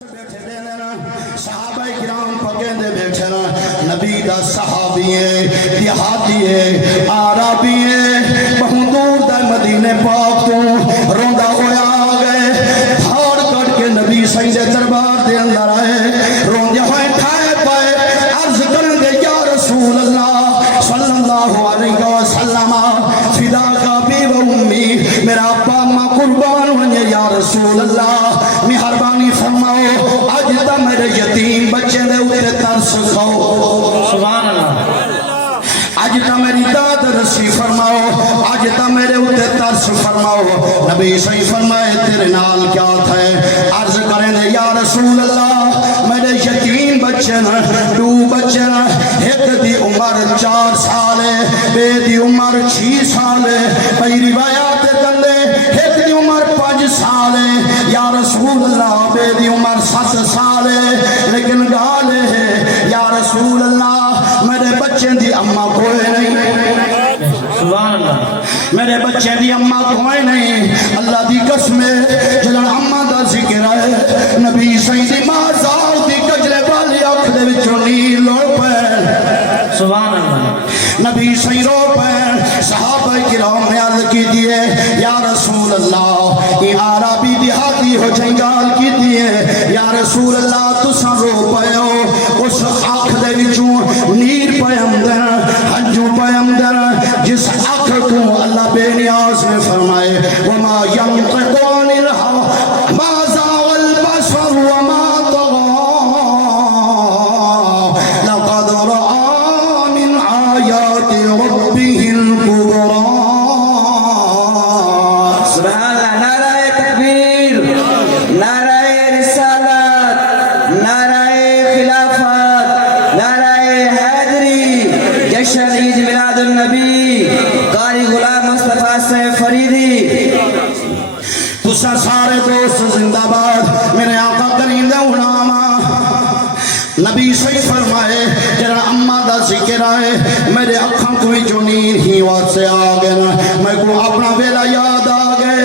صحابہ کرام پگیں دے بیٹھے نا نبی دا صحابی ہے دیہاتی ہے عربی ہے بہت دور دا مدینے پاک تو روندا ہویا آگئے دھاڑ کٹ کے نبی صحیح دے دربار دے اندر آئے روندے ہوئے ٹھائے پائے عرض کرن دے یا رسول اللہ صلی اللہ علیہ وسلم فدا کا بی و امی میرا ابا ماں قربان ہوئے یا رسول اللہ مہربانی فرماؤ آج تا میرے یتیم بچے دے اتے ترس کھاؤ سبحان اللہ آج تا میری داد رسی فرماؤ آج تا میرے اتے ترس فرماؤ نبی صحیح فرمائے تیرے نال کیا تھے عرض کریں دے یا رسول اللہ میرے یتیم بچے نا دو بچے نا ایک دی عمر 4 سالے بے دی عمر 6 سالے بھئی روایات کندے ایک دی عمر 5 سالے یا رسول اللہ بے دی عمر 7 سالے لیکن گالے ہے یا رسول اللہ میرے بچے دی اماں کوئی نہیں سبحان اللہ میرے بچے دی اماں کوئی نہیں اللہ دی قسم ہے جلن اماں دا ذکر ہے نبی سیدی مازاؤ دی کجلے والی اکھ دے وچوں نیل لوڑ پیر سبحان اللہ نبی صحیح رو پیر صحابہ کرام نے عرض کی دیئے یا رسول اللہ یہ عربی دیہاتی ہو جنگال کی دیئے یا رسول اللہ تساں رو پئے ہو اس آنکھ دے وچوں نیر پیم دین ہنجو پیم دین جس آنکھ کو اللہ بے نیاز نے فرمائے وما ينطق عن الهوى ما زاغ البصر وما طغى لقد رأى من آيات ربه الكبرى سبحان اللہ نعرہ تکبیر نعرہ رسالت نعرہ خلافت نعرہ حیدری جشن عید میلاد النبی قاری غلام مصطفیٰ سے فریدی تسا سارے دوست زندہ باد میرے آقا کریم دے غلامہ نبی صحیح فرمائے جرا اماں دا ذکر آئے میرے اکھاں کوئی جو نیر ہی وات سے آگے نا میں کو اپنا بیلا یاد آگے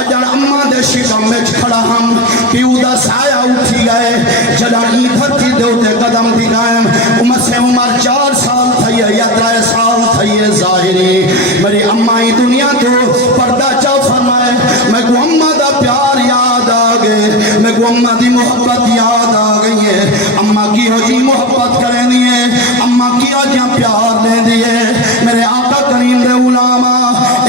اجر اماں دے شکم میں کھڑا ہم پیو دا سایہ اٹھی گئے جڑا ہی دھرتی دے اتے قدم دی گائیں عمر سے عمر 4 سال تھئی ہے یا 3 سال تھئی ہے ظاہری میری اماں ہی دنیا تو پردہ چا فرمائے میں کو اماں دا پیار یاد آگے میں کو اماں دی محبت یاد آگئی ہے اماں کی ہو جی محبت کریں دیئے اماں کی ہو جی پیار لیں دیئے میرے آقا کریم دے علامہ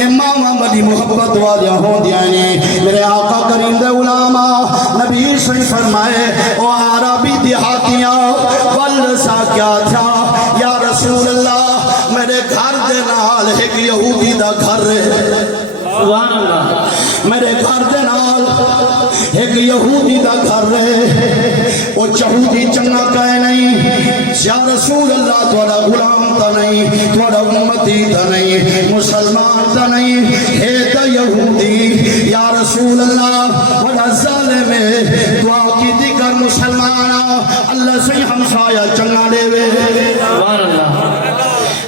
امامہ بڑی محبت والیا ہو دیانی میرے آقا کریم دے علامہ نبی صحیح فرمائے او عربی دیہاتیاں والسا کیا تھا یا رسول اللہ میرے گھر دے نال ایک یہودی دا گھر ہے سبحان اللہ میرے گھر دے نال ایک یہودی دا گھر ہے وہ چہودی چنگا کہے نہیں یا رسول اللہ تھوڑا غلام تا نہیں تھوڑا امتی تا نہیں مسلمان تا نہیں ہے تا یہودی یا رسول اللہ بڑا ظالم ہے دعا کی دیگر مسلمانہ اللہ سے ہمسایہ چنگا دے وے سبحان اللہ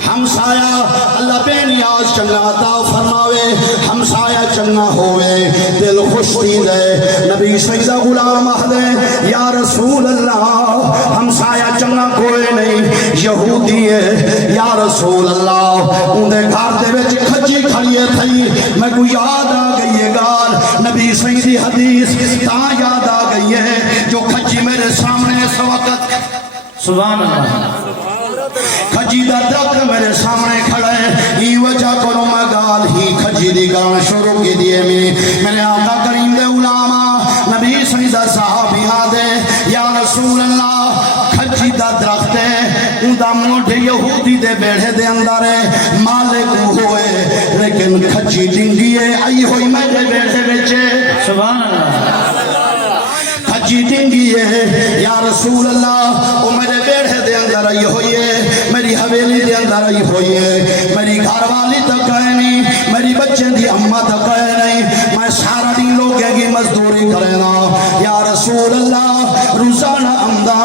ہمسایہ اللہ بے نیاز چنگا عطا فرماوے ہمسایہ چنگا ہوئے دل خوش دی دے نبی سیدہ غلام دے یا رسول اللہ ہمسایہ چنگا کوئی نہیں یہودی ہے یا رسول اللہ اندے گھر دے وچ کھجی کھڑیے تھئی میں کو یاد آ گئی ہے گال نبی سیدی حدیث تا یاد آ گئی ہے جو کھجی میرے سامنے اس وقت سبحان اللہ کھجی دا درخت میرے سامنے کھڑا ہے ہی وجہ کرو میں گال ہی کھجی دی گان شروع کی دیئے میرے آقا کریم دے علامہ نبی سیدہ صحابیہ دے یا رسول اللہ کھجی دا درخت ہے اندہ موڑے یہودی دے بیڑے دے اندر ہے مالک ہوئے لیکن کھجی ڈنگی ہے آئی ہوئی میرے بیڑے بیچے سبحان اللہ کھجی ڈنگی ہے یا رسول اللہ وہ میرے بیڑے دے اندر آئی ہوئی ہے میری حویلی دے اندر آئی ہوئی ہے میری گھر والی تک ہے نہیں میری بچے دی اممہ تک ہے نہیں میں سارا دن لوگے کی مزدوری کرنا یا رسول اللہ روزانہ امدہ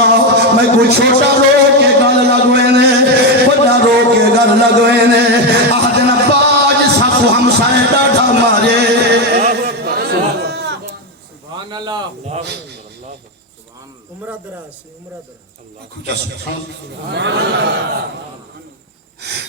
میں کوئی چھوٹا رو کے گل لگوے نے بڑا رو کے گل لگوے نے آدھنا باج سب ہم سائے ڈاٹا مارے سبحان اللہ عمرہ دراز عمرہ دراز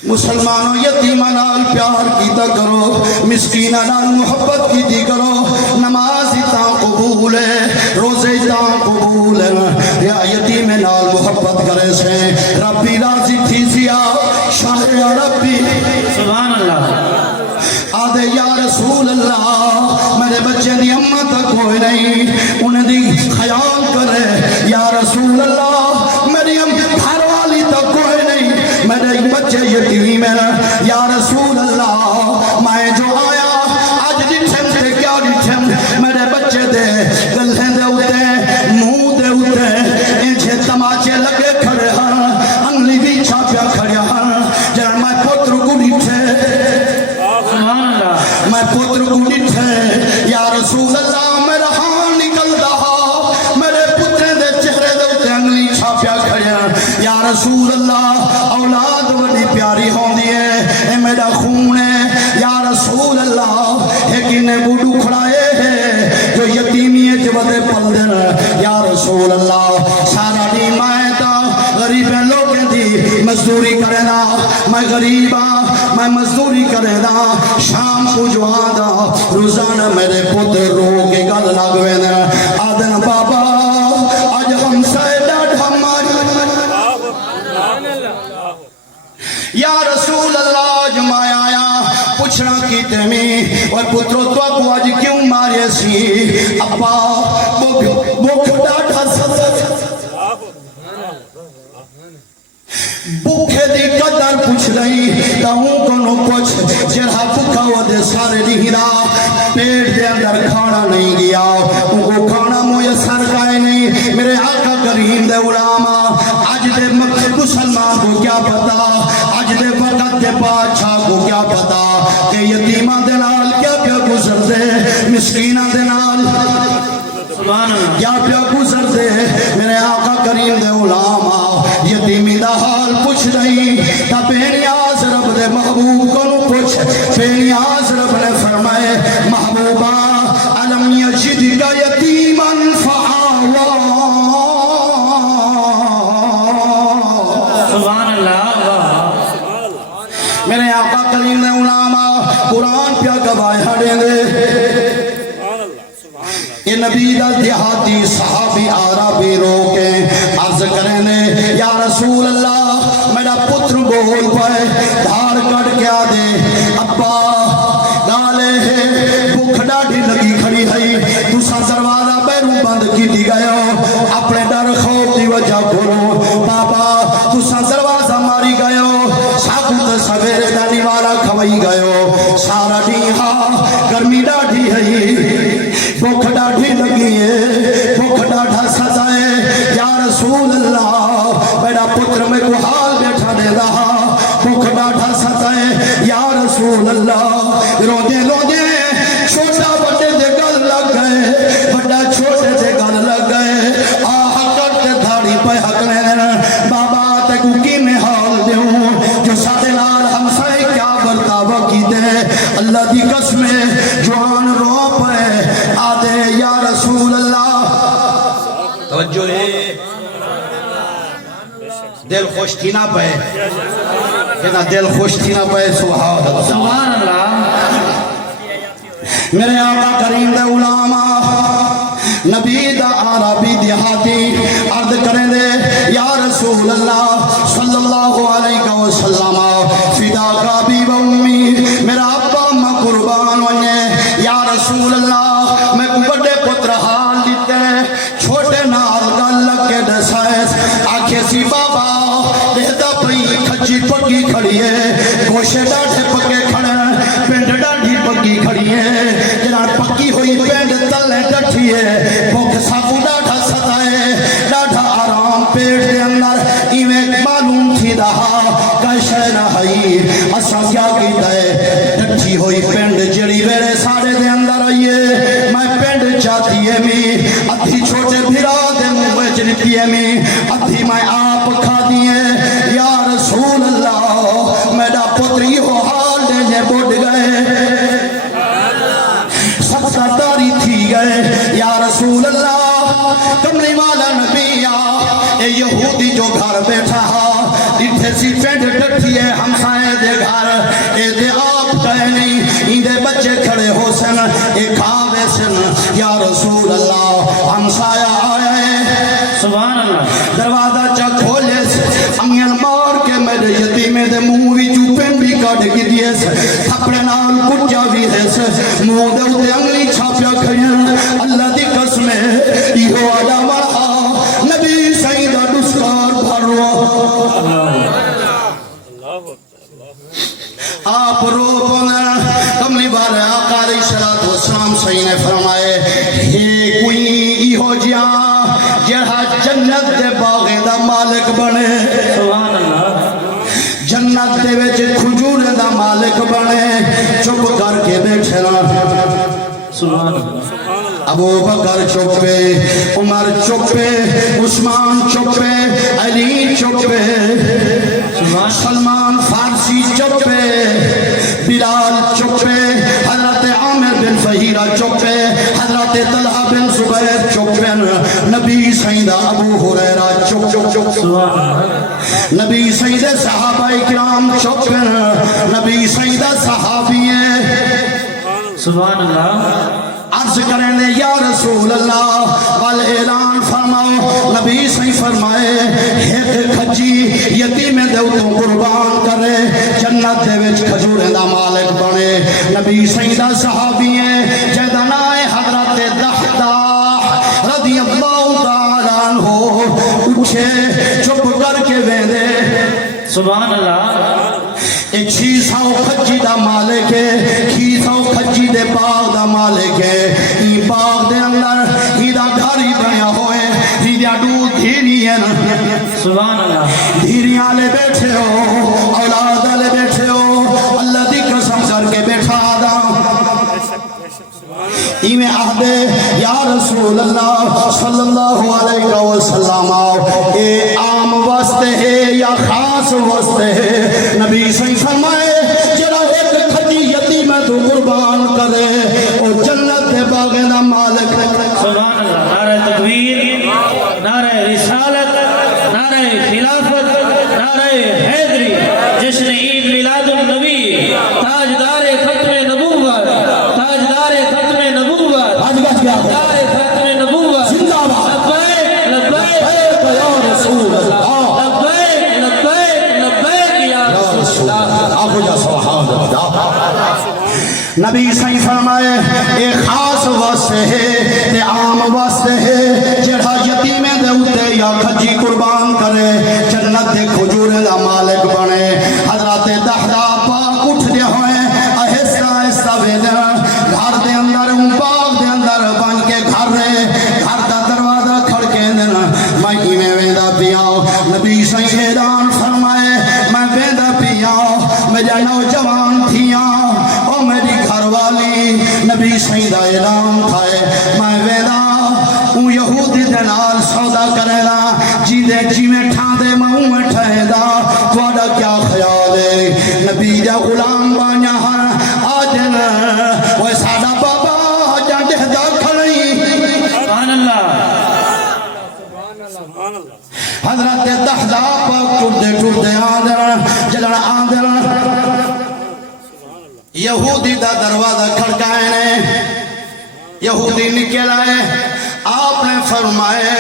مسلمانوں یتیماں نال پیار کیتا کرو، مسکیناں نال محبت کیتی کرو، نماز تاں قبول ہے، روزے تاں قبول ہے، یا یتیم نال محبت کرے سے ربی راضی تھی سیا شاہ ربی سبحان اللہ آدھے یا رسول اللہ میرے بچے دی اماں تک کوئی نہیں انہیں دی خیال کرے، یا رسول اللہ میری گھر والی تک کوئی نہیں میرے بچے یتیم ہے، یا رسول اللہ میں جو آیا آج ڈٹھم تے کیا ڈٹھم میرے بچے دے گلھیں دے ہوتے منہ دے ہوتے انچے تماچے لگے کھڑے ہاں انگلی بھی چھاپیا کھڑے ہاں جہاں میں پتر کو ڈٹھے سبحان اللہ میں پتر کو ڈٹھے یا رسول اللہ میرا ہاں نکل رہا میرے پترے دے چہرے دے ہوتے انگلی چھاپیا کھڑے ہاں یا رسول اللہ اولاد بڑی پیاری ہوندی ہے اے میرا خون ہے یا رسول اللہ ایک انہیں بوڑو کھڑائے ہے جو یتیمیے جبدے پل دن یا رسول اللہ سارا دی میں تا غریب لوگیں دی مزدوری کرے دا میں غریبا میں مزدوری کرے دا شام کو جوان دا روزانہ میرے پتر رو کے گل لگوے دا آدن بابا آج ہم سیدہ ڈھماری یا رسول اللہ جمائے آیا پوچھنا کی تیمی اور پترو تو کو آج کیوں مارے سی ابا بھوک ڈاٹھا سزا بھوکے دی قدر پوچھ رہی تاہوں کنو پوچھ جرہا بھوکا ہوا دے سارے دیہرا پیٹ دے اندر کھانا نہیں گیا ان کو کھانا میسر گئے نہیں میرے آقا کریم دے علامہ آج دے مسلمان کو کیا پتا آج دے وقت دے بادشاہ کو کیا پتا کہ یتیمہ دے نال کیا کیا گزر دے مسکینہ دے نال سبحان اللہ کیا کیا گزر دے میرے آقا کریم دے علامہ یتیمی دا حال پوچھ رہی تا بینیاز رب دے محبوب کو پوچھ بینیاز رب نے فرمائے محبوبہ علم یجد کا یتیماً فآوا سبحان اللہ میرے آقا کریم دے علامہ قرآن پیا گواہ ہڑے دے یہ نبی دا دیہاتی صحابی عربی روکے عرض کریں دے یا رسول اللہ میرا پتر بول پائے دھار کٹ کیا دے ابا گالے ہے بھوک ڈاڑھی لگی کھڑی ہے دوسرا دروازہ بیروں بند کی دی گیا اپنے ڈر خوف دی وجہ کھولو بابا دوسرا دروازہ ماری گیا ساکت سویرے دانی والا کھوئی گیا سارا دیہا گرمی ڈاڑھی ہے بھوک ڈاڑھی لگی ہے بھوک ڈاڑھا سزائے یا رسول اللہ میرا پتر میں کو حال بیٹھا دے رہا بھوک ڈاڑھا سزائے یا رسول اللہ رو دے چھوٹا بڑے دے گل لگ گئے بڑا چھوٹے دے گل لگ گئے آہ کرتے دھاڑی پہ حق لینا بابا تے کو کی میں حال دیوں جو سارے نال ہم سائے کیا برتاوہ کی دے اللہ دی قسم جوان رو پہ آدھے یا رسول اللہ توجہ ہے دل خوش تھی نہ پہ کہنا دل خوش تھی نہ پہ سبحان اللہ سبحان اللہ میرے آقا کریم دے علامہ نبی دا عربی دیہاتی عرض کریں دے یا رسول اللہ صلی اللہ علیہ وسلم فدا کا بی و امی میرا ابا میں قربان ونجے یا رسول اللہ میں کو بڑے پتر حال دیتے چھوٹے نال گل لگ کے دسائس آکھے سی بابا دیتا پئی کھچی پکی کھڑی ہے گوشے ڈاٹھے پکے کھڑے پینڈ ڈاڑھی پکی کھڑی ہے جنہاں پکی ہوئی پینڈ تلے ڈٹھی ہے بھوک ساکو ڈاٹھا ستائے ڈاٹھا آرام پیٹ دے اندر ایویں معلوم تھی دہا کشے نہ ہئی اسا کیا کی دے ڈٹھی ہوئی پینڈ جڑی ویرے ساڑے دے اندر آئیے میں پینڈ چاہتی ہے می ادھی چھوٹے بھیرا دے موے چلتی ہے می ادھی میں آپ کھا دیئے یا رسول اللہ میرا پتری ہو حال دینے بڑھ گئے سکتا داری تھی گئے یا رسول اللہ کملی والا نبی اے یہودی جو گھر بیٹھا ڈٹھے سی پینڈ ڈٹھی ہے ہمسائے دے گھر اے دے آپ کہے نہیں این دے بچے کھڑے ہو سن اے کھاوے سن یا رسول اللہ ہمسایا آیا ہے سبحان اللہ دروازہ چا کھولے سے انگل مار کے میرے یتیمے دے مووی چوپیں بھی کٹ کی دیے سے تھپڑے نال کچا بھی ہے سے مو دے اتے انگلی چھاپیا کھڑیاں اللہ دی قسم ہے ایہو آجا مرحا نبی سیدہ دسکار بھروا آپ رو پنا کملی والے آقا علیہ السلام صحیح نے فرمائے ہے کوئی ایہو جیاں جہاں جنت دے باغے دا مالک بنے سبحان اللہ جنت دے وچ کھجور دا مالک بنے چپ کر کے بیٹھے نا سبحان اللہ ابو بکر چپے عمر چپے عثمان چپے علی چپے سلمان فارسی چپے بلال چپے حضرت عامر بن فہیرہ چپے حضرت طلحہ بن زبیر چپے نبی سیدہ ابو ہریرہ چپ نبی سیدہ صحابہ اکرام چپے نبی سیدہ صحابیے سبحان اللہ عرض کریں دے یا رسول اللہ وال اعلان فرماؤ نبی صحیح فرمائے ایک کھجی یتیم دے تو قربان کرے جنت دے وچ کھجوریں دا مالک بنے نبی سیدہ صحابی ہیں جیدنائے حضرت دحداح رضی اللہ تعالیٰ عنہ اچھے چپ کر کے ویندے سبحان اللہ ایک کھیساؤ کھجی دا مالک ہے کھیساؤ کھجی دے باغ دا مالک ہے ای باغ دے اندر ہی دا گھاری بنیا ہوئے ہی دا دودھ دھیری ہے سبحان اللہ دھیریاں لے بیٹھے ہو اولاد لے بیٹھے ہو اللہ دی قسم کر کے بیٹھا دا ایمیں آدھے یا رسول اللہ صلی اللہ علیہ وسلم اے عام واسطے ہے یا خاص واسطے ہے نبی صحیح فرمائے جرا ایک کھجی یتیم تو قربان کرے او جنت دے باغے دا مالک سبحان اللہ نعرہ تکبیر نعرہ رسالت نعرہ خلافت نعرہ حیدری جشن عید میلاد النبی تاجدار ختم نبوت تاجدار ختم نبوت آج بات کیا ہے تاجدار ختم نبوت زندہ باد لبیک لبیک یا رسول اللہ لبیک لبیک لبیک یا رسول اللہ آپ ہو جا سبحان اللہ نبی صحیح فرمائے ایک خاص واسطے ہے تے عام واسطے ہے جڑا یتیمے دے اتے یا کھجی قربان کرے جنت دے کھجور دا مالک بنے حضرت دحداح پاک اٹھ دے ہوئے آہستہ آہستہ ویدن گھر دے اندر باغ دے اندر بن کے گھر رہے گھر دا دروازہ کھڑکے دن میں میں ویدہ پیاؤ نبی صحیح اعلان فرمائے میں ویدہ پیاؤ میرا نوجوان تھیاں او میری گھر والی نبی صحیح دا اعلان تھائے میں ویدہ او یہودی دے نال سودا کرے دا جی دے جی میں ٹھا دے میں ٹھائے دا توڑا کیا خیال ہے نبی دا غلام بانیا ہر آجن وہ ساڑا بابا جانڈے دا کھڑی سبحان اللہ حضرت دحداح پاک ٹردے آدھر جلن آدھر یہودی دا دروازہ کھڑکائے نے یہودی نکل آئے آپ نے فرمائے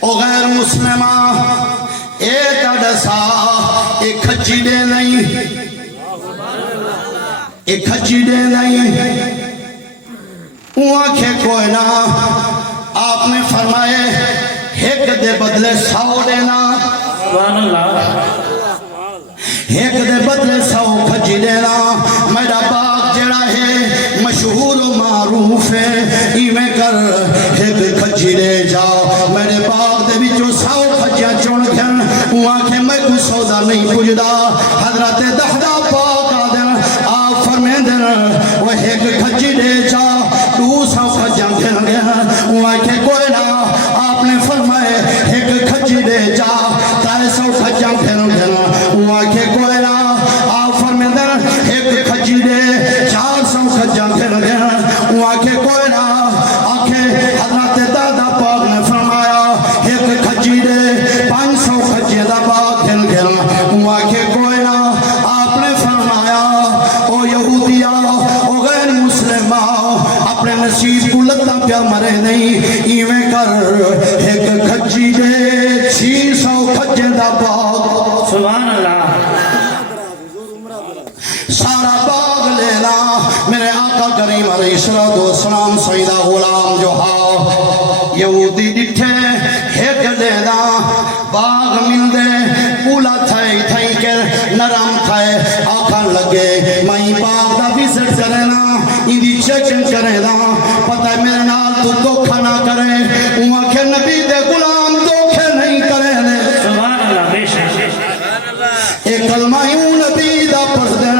او غیر مسلمہ اے تڑسا اے کھچی دے نہیں اے کھچی دے نہیں آنکھیں کوئی نہ آپ نے فرمائے ایک دے بدلے 100 دینا سبحان اللہ ایک دے بدلے 100 کھجی دینا میرا باغ جڑا ہے مشہور و معروف ہے ایویں کر ایک کھجی دے جاؤ میرے باغ دے بھی جو 100 کھجیاں چون کھن وہاں کے میں کوئی سودا نہیں پوجدا حضرت دحداح پاک آدھن آپ فرمین دن وہ ایک کھجی دے جاؤ 200 کھجیاں کھن گیا وہاں کے کوئی نہ آپ نے فرمائے ایک کھجی دے جاؤ 300 کھجیاں کھن گیا وہاں کے کوئی نہ آپ فرمین دن ایک کھجی دے 400 کھجیاں کھن گیا وہاں کے کوئی نہ آنکھیں حضرت دادا پاک نے فرمائے میں کر ایک کھجی دے 600 کھجے دا باغ سبحان اللہ سارا باغ لینا میرے آقا کریم علیہ السلام سیدہ غلام جو ہاں یہودی ڈٹھے ایک لینا باغ مل دے پولا تھائی تھائی کر نرم تھائے آقا لگے میں باغ دا وزٹ کرنا اندی چیکن کرنا پتہ ہے میرے نال تو دھوکھا نہ کرے وہاں کے نبی دے غلام دھوکھے نہیں کرے سبحان اللہ بے شک ایک کلمہ یوں نبی دا پڑھ دے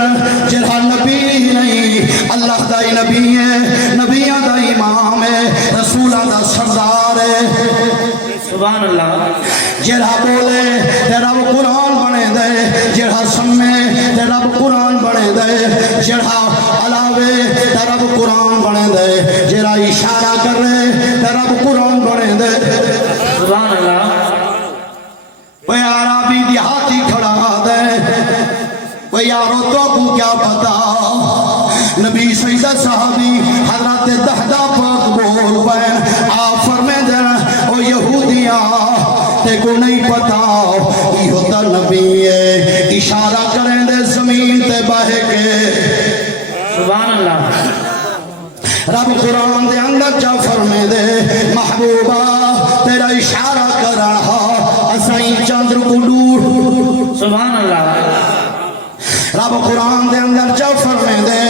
جہاں نبی نہیں اللہ دا ہی نبی ہے نبیاں دا امام ہے رسولہ دا سردار ہے سبحان اللہ جہاں بولے تیرا وہ قرآن بنے دے جہاں سمے تیرا وہ قرآن بنے دے جہاں علاوے تیرا وہ قرآن بنے دے جہاں اشارہ کر رہے تیرا وہ قرآن بنے دے سبحان اللہ وہ عربی دیہاتی کھڑا دے وہ یارو تو کو کیا پتا نبی سیدہ صحابی حضرت دہدہ پاک بول پائے آپ فرمے دے او یہودیاں تے کو نہیں پتا یہ ہوتا نبی ہے اشارہ کریں دے زمین تے بہے کے سبحان اللہ رب قرآن دے اندر جا فرمے دے محبوبہ تیرا اشارہ کر رہا اسائیں چندر کو دور سبحان اللہ رب قرآن دے اندر جا فرمے دے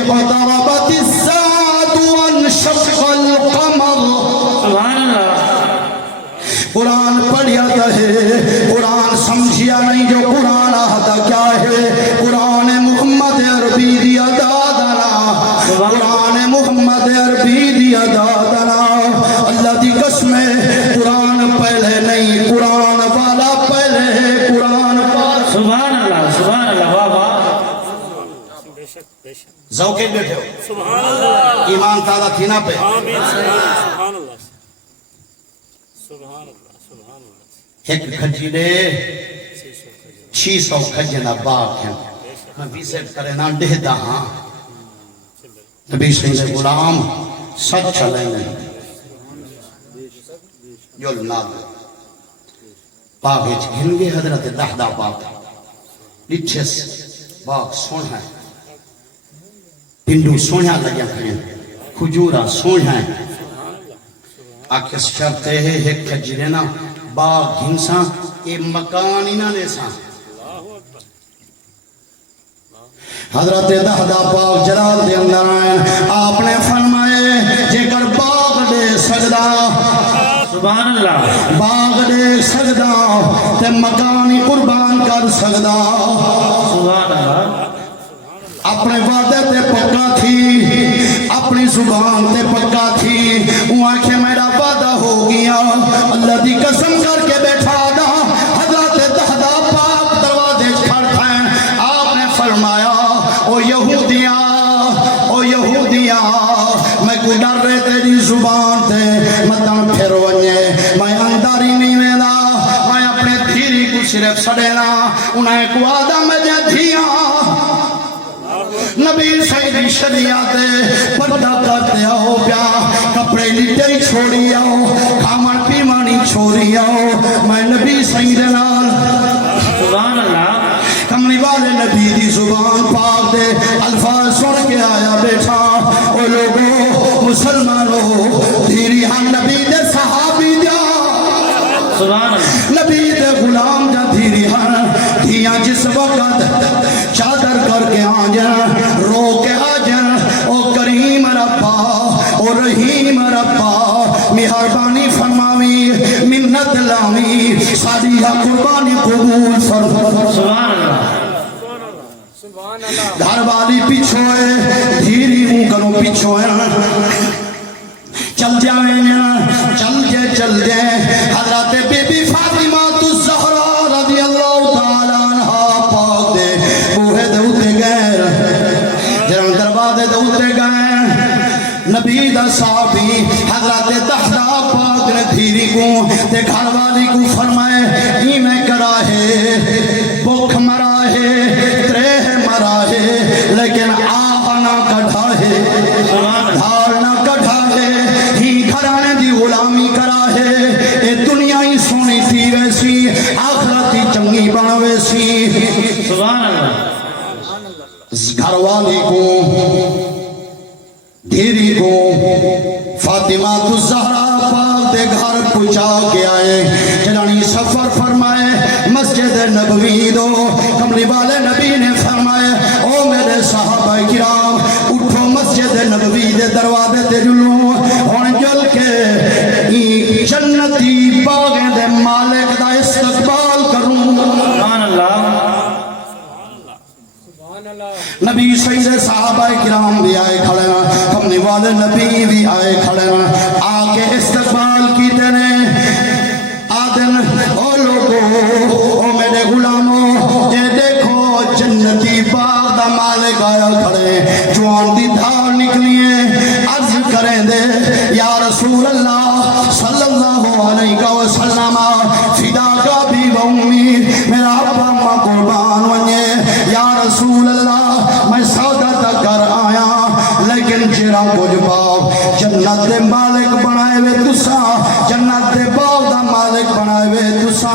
اقتربت الساعة وانشق القمر سبحان اللہ قرآن پڑھیا ہے قرآن سمجھیا نہیں جو قرآن آتا کیا ہے قرآن محمد عربی دیا دادنا قرآن محمد عربی دیا دادنا اللہ دی قسم ہے قرآن پہلے نہیں قرآن والا پہلے ہے قرآن والا سبحان اللہ واہ واہ ذوقے بیٹھے ہو سبحان اللہ ایمان تازہ تھی نا پہ آمین سبحان اللہ سبحان اللہ سبحان اللہ ایک کھجی دے 600 کھجے دا باغ ہیں میں وزٹ کرے نا دہدا ہاں نبی سید غلام سچ چلے نہیں جو ناب باغ اچ گھن گے حضرت دہدا باغ لٹھس باغ سونا ہے پنڈو سونا لگیا کھڑے کھجورا سونا ہے آکھس شرطے ہے ایک کھجرے نا باغ گھنساں اے مکان ہی نہ لے ساں حضرت دہدا باغ جلال دے اندر آئیں آپ نے فرمائے جے کر باغ دے سجدہ سبحان اللہ باغ دے سجدہ تے مکانی قربان کر سجدہ سبحان اللہ اپنے وعدے تے پکا تھی اپنی زبان تے پکا تھی وہ آنکھیں میرا وعدہ ہو گیا اللہ دی قسم کر کے بیٹھا دا حضرت دہدا پاک دروازے کھڑ تھیں آپ نے فرمایا او یہودیاں میں کوئی ڈر رہے تیری زبان تے مدن پھر ونجے میں اندر ہی نہیں وینا میں اپنے دھیری کو صرف سڑینا انہیں کو آدم میں دھیاں نبی سیدی شریعت پردہ کرتے آؤ پیا کپڑے لٹے چھوڑی آؤ کھامن پیمانی چھوڑی آؤ میں نبی سیدی نال سبحان اللہ کملی والے نبی دی زبان پاک دے الفاظ سن کے آیا بیٹھا او لوگوں مسلمانوں دھیری ہاں نبی دے صحابی جا سبحان اللہ نبی دے غلام جا دھیری ہاں دھیاں جس وقت چادر کر کے آ جائیں رو کے آ جائیں او کریم ربا او رحیم ربا مہربانی فرماوی منت لاوی ساریہ قربانی قبول فرما سبحان اللہ گھر والی پیچھوئے دھیری ہوں کروں پیچھوئے چل جائیں چل جائیں حضرت بی بی فاطمہ الزہرا رضی اللہ تعالیٰ عنہ پاک دے بوہے دے اتے گئے جرم دروازے دے اتے گئے نبی دا صحابی حضرت دہدا پاک نے دھیری کو تے گھر والی کو فرمائے ہی میں کرا ہے بھوک مرا ہے تریہ مرا ہے لیکن آہ نہ کڑھا ہے دھار نہ کڑھا ہے ہی گھرانے دی غلامی کرا ہے اے دنیا ہی سونی تھی ویسی آخرت ہی چنگی بن ویسی سبحان اللہ گھر والی کو دھیری کو فاطمہ الزہرا پاک دے گھر پہنچا کے آئے جنانی سفر فرمائے مسجد نبوی دو کملی والے نبی نے فرمائے او میرے صحابہ کرام اٹھو مسجد نبوی دے دروازے تے جلو ہن جل کے جنتی باغیں دے مالک دا استقبال کروں سبحان اللہ نبی سید صحابہ کرام بھی آئے کھڑے نا کملی والے نبی بھی آئے کھڑے نا آکے استقبال کی تینے آدن او لوگو او میرے غلاموں یہ دیکھو جنتی باغ دا مالک آیا کھڑے جوان دی دھار نکلیے عرض کریں دے یا رسول اللہ صلی اللہ علیہ وسلم فدا کا بھی امی میرا ابا ماں قربان ونجے یا رسول اللہ میں سودا تک کر آیا لیکن جیرا کچھ باپ جنت دے مالک بنائے وے تسا جنت دے باپ دا مالک بنائے وے تسا